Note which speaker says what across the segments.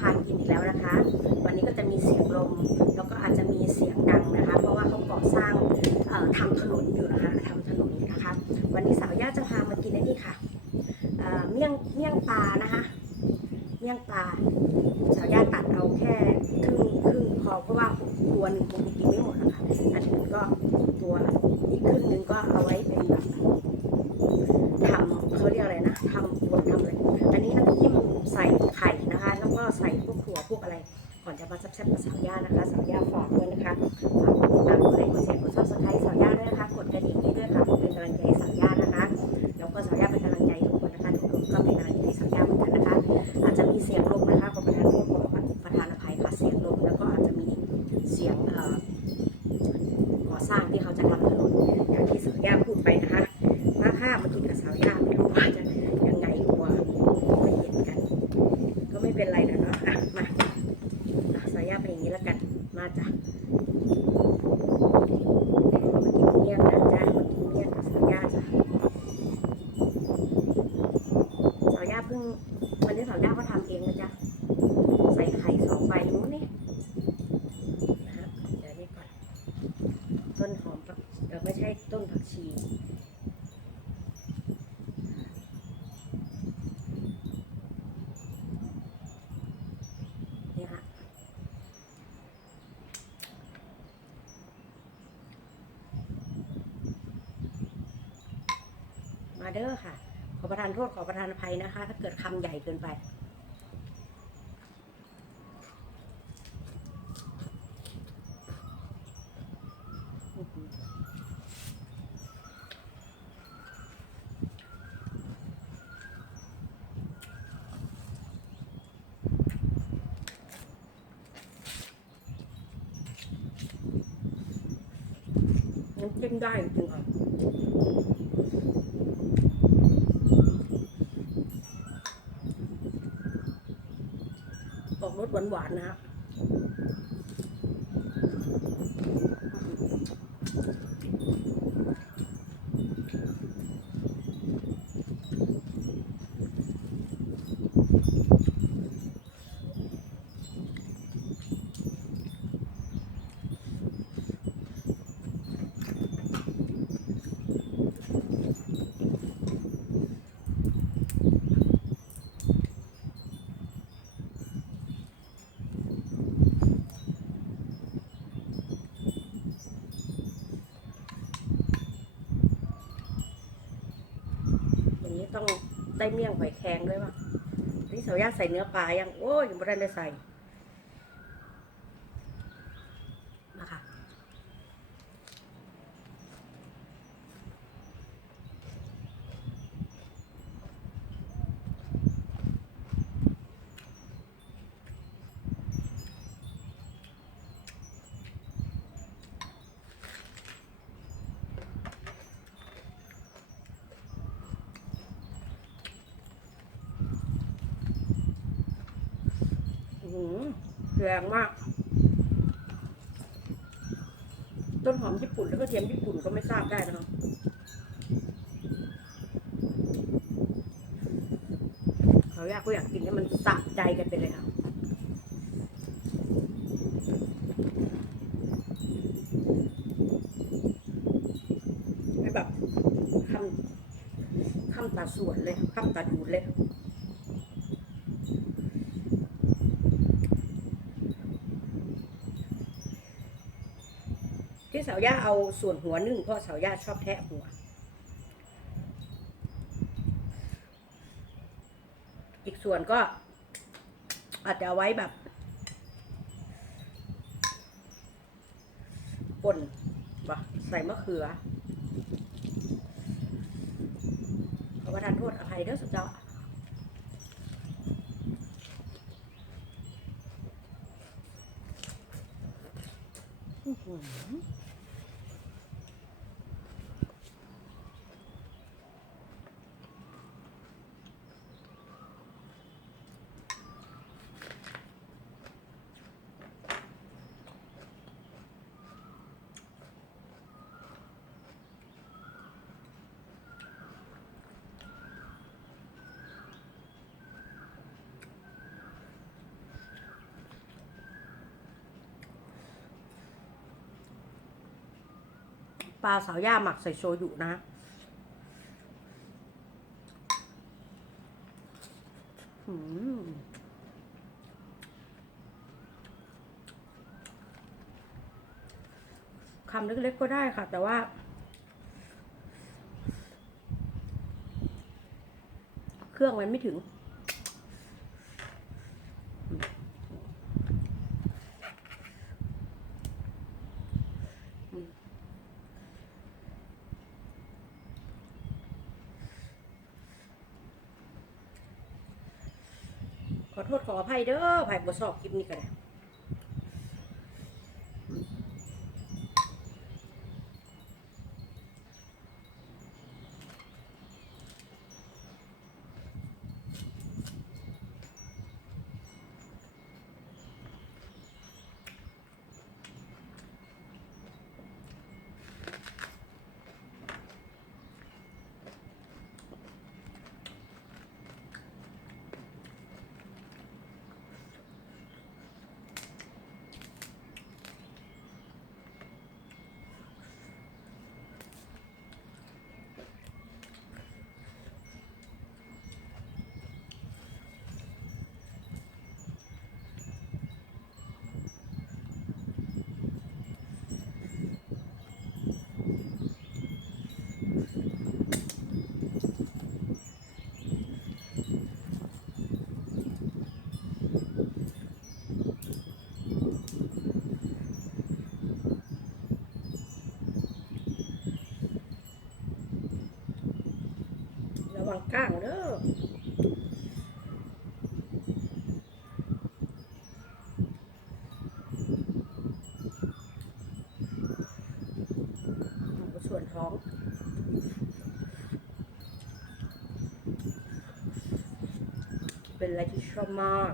Speaker 1: พากินอีกแล้วนะคะ วันนี้ก็จะมีเสียงลม แล้วก็อาจจะมีเสียงดังนะคะ เพราะว่าเขาก่อสร้างเอ่อทำถนนอยู่นะคะทำถนนอยู่นะคะ วันนี้สาวย่าจะพามากินไอ้นี่ค่ะเเมี่ยงเมี่ยงปลานะคะเมี่ยงปลาสาวย่าตัดเอาแค่ครึ่งครึ่งพอเพราะว่าตัวหนึ่งคงจะกินไม่หมดนะคะอันอื่นก็ตัวอีกครึ่งหนึ่งก็เอาไว้เป็นแบบทำเขาเรียกอะไรนะทำบดทำอะไรอันนี้น้ำจิ้มใส่ไข่นะคะ แล้วก็ใส่พวกถั่วพวกอะไร ก่ อนจะมาแซ่บๆกับสาวย่านะคะสาวย่าฝากด้วยนะคะฝากกติดตามกดไลค์กดแชร์กดซับสไครต์สาวย่าด้วยนะคะ กดกระดิ่งให้ด้วยค่ะเป็นกำลังใจสาวย่านะคะแล้วก็สาวย่าเป็นกำลังใจทุกคนนะคะทุกคนก็เป็นกำลังใจสาวย่าเหมือนกันนะคะ อาจจะมีเสียงลม มากินเมี่ยงนะจ๊ะมากินเมี่ยงกับสาวย่าจ้ะสาวย่าเพิ่ง วันนี้สาวย่าก็ทำเองนะจ๊ะ ใส่ไข่สองใบนู้นนี่นะฮะเดี๋ยวนี้ก่อน ต้นหอมผักเออไม่ใช่ต้นผักชี นี่ฮะมา เด้อค่ะ ขอประทานโทษขอประทานอภัยนะคะ ถ้าเกิดคำใหญ่เกินไป น้ำจิ้มได้จริงๆอะ ออกรสหวานๆนะฮะ ได้เมี่ยงหอยแครงด้วยว่ะนี่สาวยาใส่เนื้อปลายังโอ้ยยังไม่ได้ใส่ แรงมาก ต้นหอมญี่ปุ่นแล้วก็เทียมญี่ปุ่นก็ไม่ทราบได้นะครับเขาอยากก็อยากกินให้มันสะใจกันไปเลยครับให้แบบคำคำตาสวนเลยคำตาดูดเลยาวย่าเอาส่วนหัวนึ่งเพราะสาวย่าชอบแทะหัว อีกส่วนก็อาจจะไว้แบบป่นบ่ใส่มะเขือขอประทานโทษอภัยเด้อสุดเจ้าอือหื ปลาสาวย่าหมักใส่โชยุนะ อืมคำเล็กๆก็ได้ค่ะ แต่ว่า เครื่องมันไม่ถึง ขอโทษขออภัยเด้อไผ่บทสอบคลิปนี้ก็ได้ ส่วนท้อง เป็นอะไรที่ชอบมาก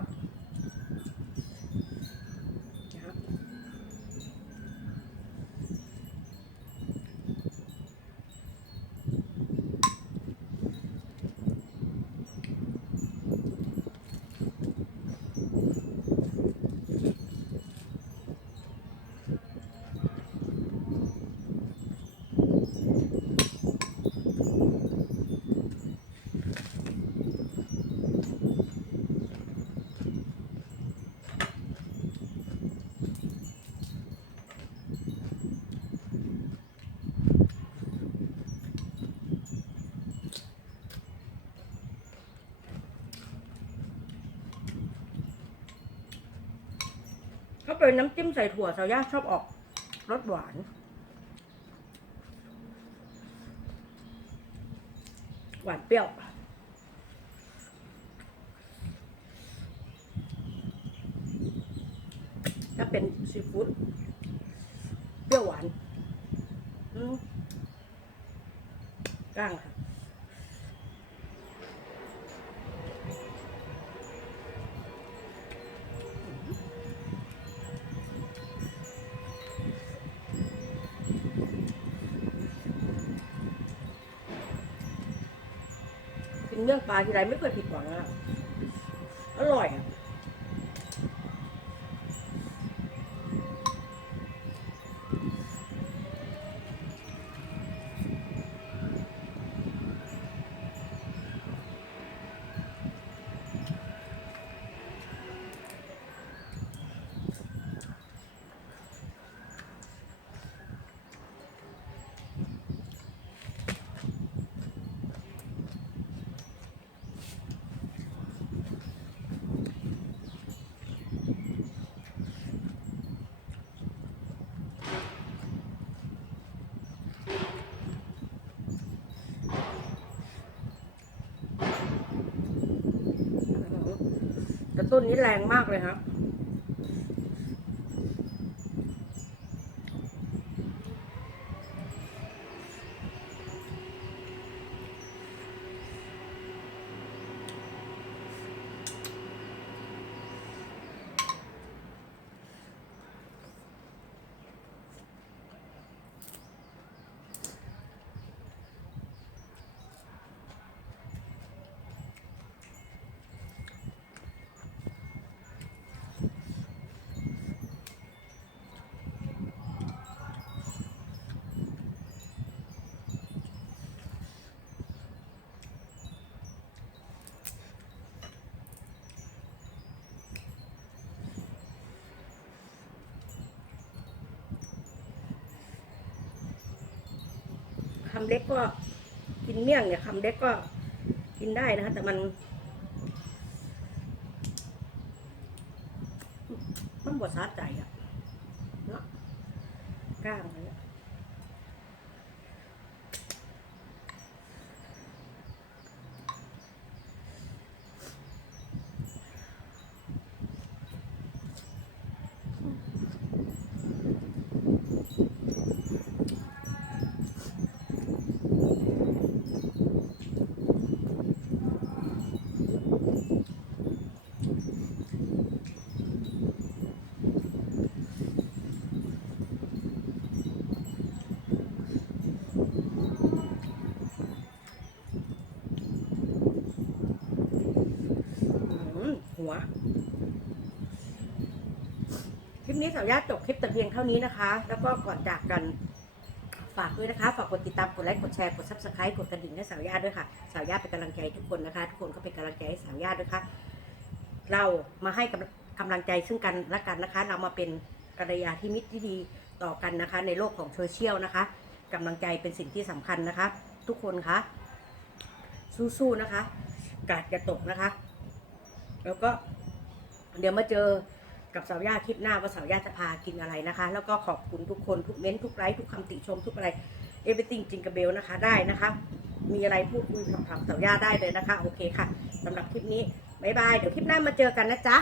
Speaker 1: เป็นน้ำจิ้มใส่ถั่วสาวย่าชอบออกรสหวาน หวานเปรี้ยว ถ้าเป็นซีฟู้ดเปรี้ยวหวานอืมกล้างค่ะ กินเรื่องปลาทีไรไม่เคยผิดหวังอะอร่อยอะแต้นนี้แรงมากเลยครับ คำเล็กก็กินเมี่ยงเนี่ยคำเล็กก็กินได้นะคะแต่มันมันบดสาใจอะเนาะก้างเลยอะไรหือหัว คลิปนี้สาวญาติจบคลิปแต่เพียงเท่านี้นะคะ แล้วก็ก่อนจากกันฝากด้วยนะคะ ฝากกดติดตาม กดไลค์ กดแชร์ กด subscribe กดกระดิ่งให้สาวญาติด้วยค่ะ สาวญาติเป็นกำลังใจทุกคนนะคะ ทุกคนก็เป็นกำลังใจให้สาวญาติด้วยค่ะ เรามาให้กำกำลังใจซึ่งกันและกันนะคะ เรามาเป็นกัลยาณมิตรที่ดีต่อกันนะคะ ในโลกของโซเชียลนะคะกำลังใจเป็นสิ่งที่สำคัญนะคะ ทุกคนคะ สู้ๆนะคะ กาดอย่าตกนะคะ แล้วก็เดี๋ยวมาเจอ กับสาวย่าคลิปหน้าว่าสาวย่าจะพากินอะไรนะคะ แล้วก็ขอบคุณทุกคนทุกเม้นทุกไลค์ทุกคำติชมทุกอะไรเอเวอร์ติงจิงกระเบลนะคะได้นะคะ มีอะไรพูดคุยถามสาวย่าได้เลยนะคะ โอเคค่ะสำหรับคลิปนี้บ๊ายบายเดี๋ยวคลิปหน้ามาเจอกันนะจ๊ะ